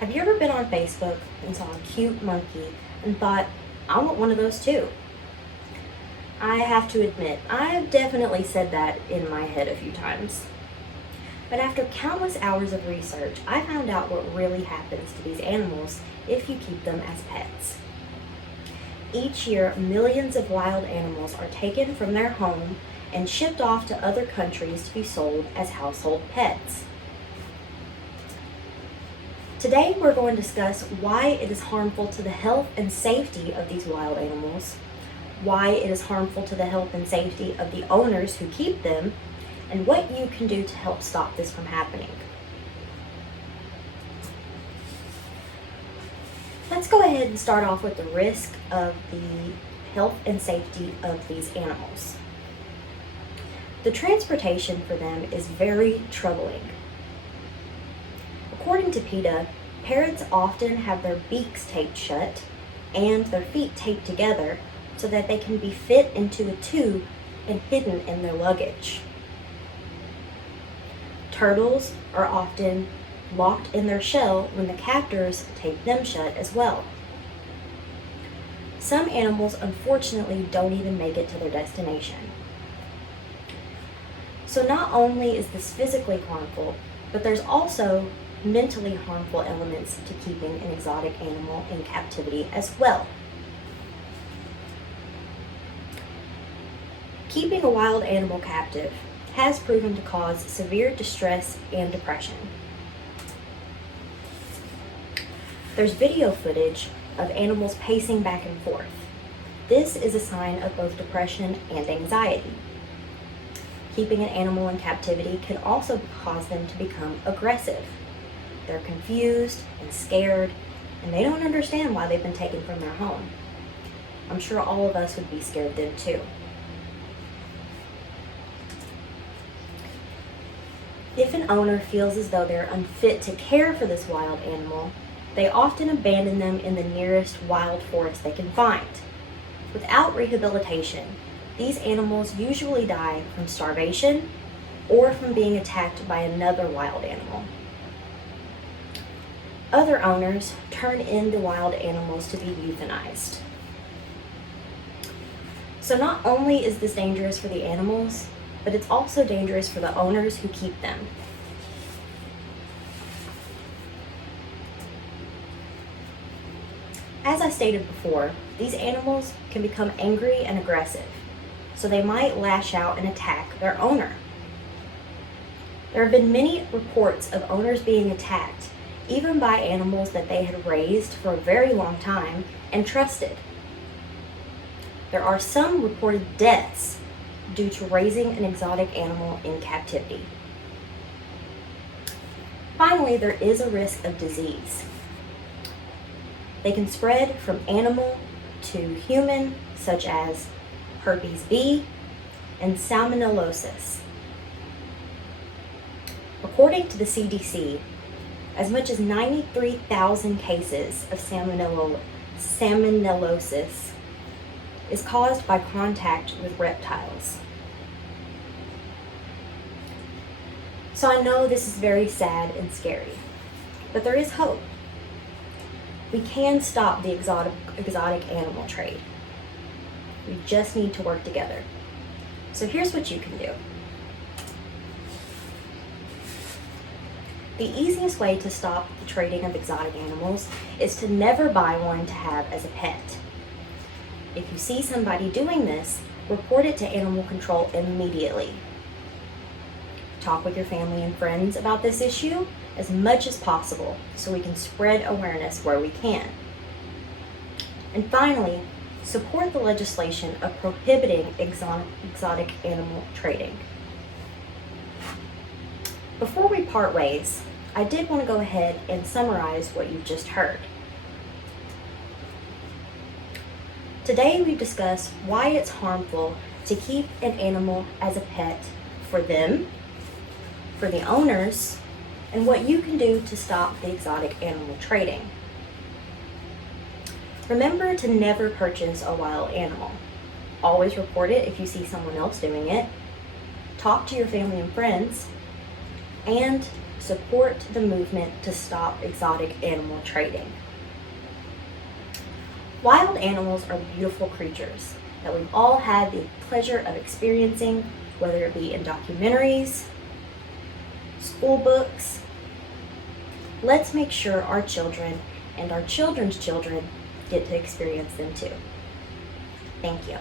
Have you ever been on Facebook and saw a cute monkey and thought, I want one of those too? I have to admit, I've definitely said that in my head a few times. But after countless hours of research, I found out what really happens to these animals if you keep them as pets. Each year, millions of wild animals are taken from their home and shipped off to other countries to be sold as household pets. Today, we're going to discuss why it is harmful to the health and safety of these wild animals, why it is harmful to the health and safety of the owners who keep them, and what you can do to help stop this from happening. Let's go ahead and start off with the risk of the health and safety of these animals. The transportation for them is very troubling. According to PETA, parrots often have their beaks taped shut and their feet taped together so that they can be fit into a tube and hidden in their luggage. Turtles are often locked in their shell when the captors tape them shut as well. Some animals unfortunately don't even make it to their destination. So not only is this physically harmful, but there's also mentally harmful elements to keeping an exotic animal in captivity as well. Keeping a wild animal captive has proven to cause severe distress and depression. There's video footage of animals pacing back and forth. This is a sign of both depression and anxiety. Keeping an animal in captivity can also cause them to become aggressive. They're confused and scared, and they don't understand why they've been taken from their home. I'm sure all of us would be scared then too. If an owner feels as though they're unfit to care for this wild animal, they often abandon them in the nearest wild forest they can find. Without rehabilitation, these animals usually die from starvation or from being attacked by another wild animal. Other owners turn in the wild animals to be euthanized. So not only is this dangerous for the animals, but it's also dangerous for the owners who keep them. As I stated before, these animals can become angry and aggressive, so they might lash out and attack their owner. There have been many reports of owners being attacked, even by animals that they had raised for a very long time and trusted. There are some reported deaths due to raising an exotic animal in captivity. Finally, there is a risk of disease. They can spread from animal to human, such as herpes B and salmonellosis. According to the CDC, as much as 93,000 cases of salmonellosis is caused by contact with reptiles. So I know this is very sad and scary, but there is hope. We can stop the exotic animal trade. We just need to work together. So here's what you can do. The easiest way to stop the trading of exotic animals is to never buy one to have as a pet. If you see somebody doing this, report it to animal control immediately. Talk with your family and friends about this issue as much as possible so we can spread awareness where we can. And finally, support the legislation of prohibiting exotic animal trading. Before we part ways, I did want to go ahead and summarize what you've just heard. Today we've discussed why it's harmful to keep an animal as a pet for them, for the owners, and what you can do to stop the exotic animal trading. Remember to never purchase a wild animal. Always report it if you see someone else doing it. Talk to your family and friends, and support the movement to stop exotic animal trading. Wild animals are beautiful creatures that we've all had the pleasure of experiencing, whether it be in documentaries, school books. Let's make sure our children and our children's children get to experience them too. Thank you.